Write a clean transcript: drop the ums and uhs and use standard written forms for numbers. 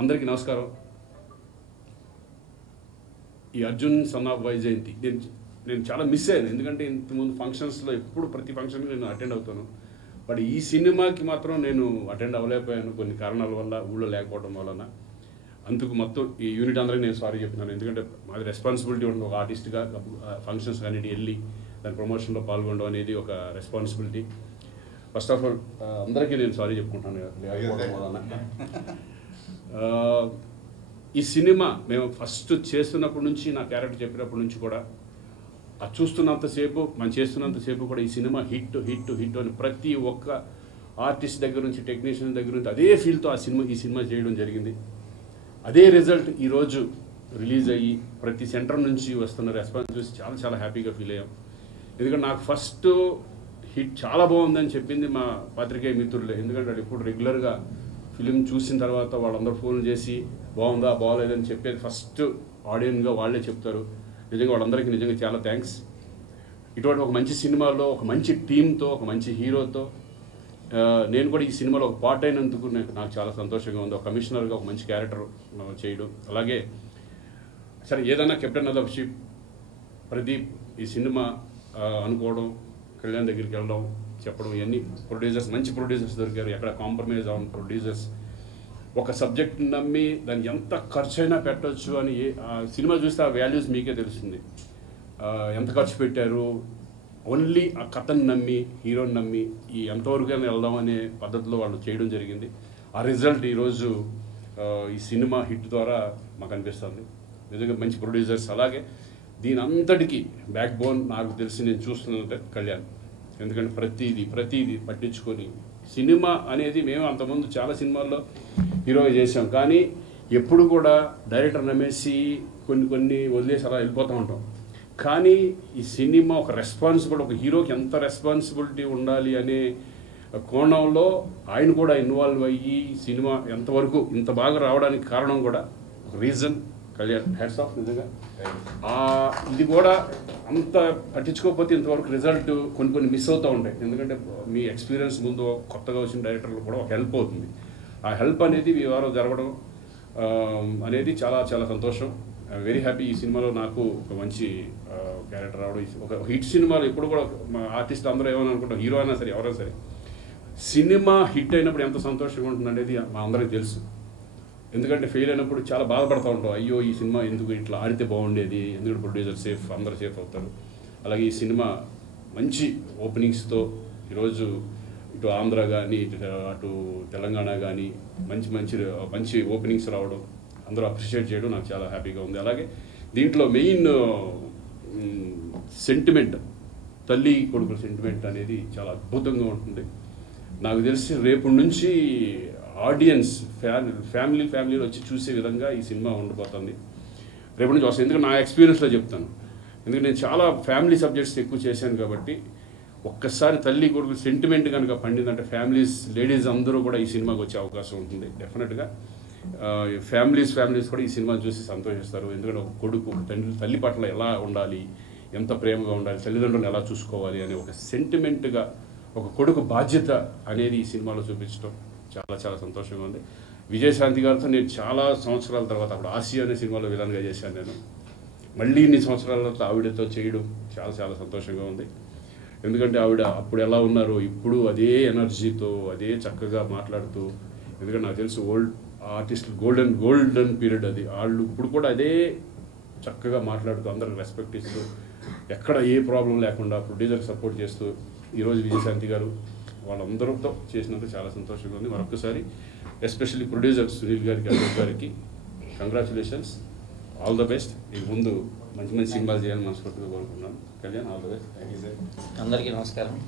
అందరికీ నమస్కారం. ఈ అర్జున్ సన్ ఆఫ్ వైజయంతి నేను చాలా మిస్ అయ్యాను. ఎందుకంటే ఇంతకుముందు ఫంక్షన్స్లో ఎప్పుడు ప్రతి ఫంక్షన్కి నేను అటెండ్ అవుతాను. బట్ ఈ సినిమాకి మాత్రం నేను అటెండ్ అవ్వలేకపోయాను కొన్ని కారణాల వల్ల, ఊళ్ళో లేకపోవడం వలన. అందుకు మొత్తం ఈ యూనిట్ అందరికీ నేను సారీ చెప్తున్నాను. ఎందుకంటే మాది రెస్పాన్సిబిలిటీ ఉంటుంది. ఒక ఆర్టిస్ట్గా ఫంక్షన్స్ కానీ వెళ్ళి దాని ప్రమోషన్లో పాల్గొనడం అనేది ఒక రెస్పాన్సిబిలిటీ. ఫస్ట్ ఆఫ్ ఆల్ అందరికీ నేను సారీ చెప్పుకుంటాను లేకపోవడం వలన. ఈ సినిమా మేము ఫస్ట్ చేస్తున్నప్పటి నుంచి, నా క్యారెక్టర్ చెప్పినప్పటి నుంచి కూడా చూస్తున్నంతసేపు, మనం చేస్తున్నంతసేపు కూడా ఈ సినిమా హిట్ హిట్ హిట్ అని ప్రతి ఒక్క ఆర్టిస్ట్ దగ్గర నుంచి, టెక్నీషియన్ దగ్గర నుంచి అదే ఫీల్తో ఈ సినిమా చేయడం జరిగింది. అదే రిజల్ట్ ఈరోజు రిలీజ్ అయ్యి ప్రతి సెంటర్ నుంచి వస్తున్న రెస్పాన్స్ చూసి చాలా చాలా హ్యాపీగా ఫీల్ అయ్యాం. ఎందుకంటే నాకు ఫస్ట్ హిట్ చాలా బాగుందని చెప్పింది మా పాత్రికేయ మిత్రులే. ఎందుకంటే వాళ్ళు ఎప్పుడు రెగ్యులర్గా ఫిలిం చూసిన తర్వాత వాళ్ళందరూ ఫోన్ చేసి బాగుందా బాగోలేదని చెప్పేది ఫస్ట్ ఆడియన్గా వాళ్ళే చెప్తారు. నిజంగా వాళ్ళందరికీ నిజంగా చాలా థ్యాంక్స్. ఇటువంటి ఒక మంచి సినిమాలో, ఒక మంచి టీంతో, ఒక మంచి హీరోతో నేను కూడా ఈ సినిమాలో ఒక పార్ట్ అయినందుకు నాకు చాలా సంతోషంగా ఉంది. ఒక కమిషనర్గా ఒక మంచి క్యారెక్టర్ చేయడం, అలాగే సరే ఏదైనా captain of the ship Pradeep ఈ సినిమా అనుకోవడం, కళ్యాణ్ దగ్గరికి వెళ్ళడం, చెప్పడం, ఇవన్నీ ప్రొడ్యూసర్స్, మంచి ప్రొడ్యూసర్స్ దొరికారు. ఎక్కడ కాంప్రమైజ్ అవ్వని ప్రొడ్యూసర్స్. ఒక సబ్జెక్ట్ నమ్మి దాన్ని ఎంత ఖర్చు అయినా పెట్టవచ్చు అని సినిమా చూస్తే ఆ వాల్యూస్ మీకే తెలుస్తుంది. ఎంత ఖర్చు పెట్టారు, ఓన్లీ ఆ కథను నమ్మి, హీరోని నమ్మి ఎంతవరకైనా వెళ్దాం అనే పద్ధతిలో వాళ్ళు చేయడం జరిగింది. ఆ రిజల్ట్ ఈరోజు ఈ సినిమా హిట్ ద్వారా మాకు అనిపిస్తుంది. నిజంగా మంచి ప్రొడ్యూసర్స్. అలాగే దీని అంతటికీ బ్యాక్ బోన్ నాకు తెలిసి నేను చూస్తున్నట్టే కళ్యాణ్. ఎందుకంటే ప్రతిదీ పట్టించుకొని సినిమా అనేది, మేము అంతకుముందు చాలా సినిమాల్లో హీరోగా చేసాం, కానీ ఎప్పుడు కూడా డైరెక్టర్ నమ్మేసి కొన్ని వదిలేసి అలా వెళ్ళిపోతూ ఉంటాం. కానీ ఈ సినిమా ఒక రెస్పాన్సిబుల్, ఒక హీరోకి ఎంత రెస్పాన్సిబిలిటీ ఉండాలి అనే కోణంలో ఆయన కూడా ఇన్వాల్వ్ అయ్యి సినిమా ఎంతవరకు ఇంత బాగా రావడానికి కారణం కూడా ఒక రీజన్ కళ్యాణ్. Hats off. నిజంగా ఇది కూడా అంత పట్టించుకోకపోతే ఇంతవరకు రిజల్ట్ కొన్ని మిస్ అవుతూ ఉంటాయి. ఎందుకంటే మీ ఎక్స్పీరియన్స్ ముందు కొత్తగా వచ్చిన డైరెక్టర్లు కూడా ఒక హెల్ప్ అవుతుంది. ఆ హెల్ప్ అనేది మీ వారు జరగడం అనేది చాలా చాలా సంతోషం. Very happy. ఈ సినిమాలో నాకు ఒక మంచి క్యారెక్టర్ రావడం. ఒక హిట్ సినిమాలో ఎప్పుడు కూడా మా ఆర్టిస్ట్ అందరూ ఏమైనా అనుకుంటాం, హీరో అయినా సరే ఎవరైనా సరే, సినిమా హిట్ అయినప్పుడు ఎంత సంతోషంగా ఉంటుంది అనేది మా అందరికీ తెలుసు. ఎందుకంటే ఫెయిల్ అయినప్పుడు చాలా బాధపడుతూ ఉంటాం. అయ్యో ఈ సినిమా ఎందుకు ఇట్లా ఆడితే బాగుండేది, ఎందుకంటే ప్రొడ్యూసర్ సేఫ్, అందరూ సేఫ్ అవుతారు. అలాగే ఈ సినిమా మంచి ఓపెనింగ్స్తో ఈరోజు ఇటు ఆంధ్ర కానీ అటు తెలంగాణ కానీ మంచి ఓపెనింగ్స్ రావడం, అందరూ అప్రిషియేట్ చేయడం నాకు చాలా హ్యాపీగా ఉంది. అలాగే దీంట్లో మెయిన్ సెంటిమెంట్, తల్లి కొడుకుల సెంటిమెంట్ అనేది చాలా అద్భుతంగా ఉంటుంది. నాకు తెలిసి రేపు నుంచి ఆడియన్స్ ఫ్యామిలీలో వచ్చి చూసే విధంగా ఈ సినిమా ఉండబోతుంది. రేపు నుంచి వస్తుంది. ఎందుకంటే నా ఎక్స్పీరియన్స్లో చెప్తాను. ఎందుకంటే నేను చాలా ఫ్యామిలీ సబ్జెక్ట్స్ ఎక్కువ చేశాను కాబట్టి ఒక్కసారి తల్లి కొడుకు సెంటిమెంట్ కనుక పండిందంటే లేడీస్ అందరూ కూడా ఈ సినిమాకి వచ్చే అవకాశం ఉంటుంది. డెఫినెట్గా ఫ్యామిలీస్ కూడా ఈ సినిమాని చూసి సంతోషిస్తారు. ఎందుకంటే ఒక కొడుకు తల్లి పట్ల ఎలా ఉండాలి, ఎంత ప్రేమగా ఉండాలి, తల్లిదండ్రులను ఎలా చూసుకోవాలి అనే ఒక సెంటిమెంట్గా, ఒక కొడుకు బాధ్యత అనేది ఈ సినిమాలో చూపించడం చాలా చాలా సంతోషంగా ఉంది. విజయశాంతి గారితో నేను చాలా సంవత్సరాల తర్వాత, అప్పుడు ఆసియా అనే సినిమాలో విలన్గా చేశాను నేను. మళ్ళీ ఇన్ని సంవత్సరాల తర్వాత ఆవిడతో చేయడం చాలా చాలా సంతోషంగా ఉంది. ఎందుకంటే ఆవిడ అప్పుడు ఎలా ఉన్నారో ఇప్పుడు అదే ఎనర్జీతో, అదే చక్కగా మాట్లాడుతూ, ఎందుకంటే నాకు తెలుసు ఓల్డ్ ఆర్టిస్టులు గోల్డెన్ పీరియడ్ అది. వాళ్ళు ఇప్పుడు కూడా అదే చక్కగా మాట్లాడుతూ, అందరికి రెస్పెక్ట్ ఇస్తూ, ఎక్కడ ఏ ప్రాబ్లం లేకుండా ప్రొడ్యూసర్కి సపోర్ట్ చేస్తూ ఈరోజు విజయశాంతి గారు వాళ్ళందరితో చేసినందుకు చాలా సంతోషంగా ఉంది. మరొకసారి ఎస్పెషల్లీ ప్రొడ్యూసర్ సునీల్ గారికి, అశోక్ గారికి కంగ్రాచులేషన్స్, ఆల్ ద బెస్ట్. ఇక ముందు మంచి సినిమాలు చేయాలని మనస్ఫూర్తిగా కోరుకుంటున్నాను. Kalyan, all the best. అందరికీ నమస్కారం.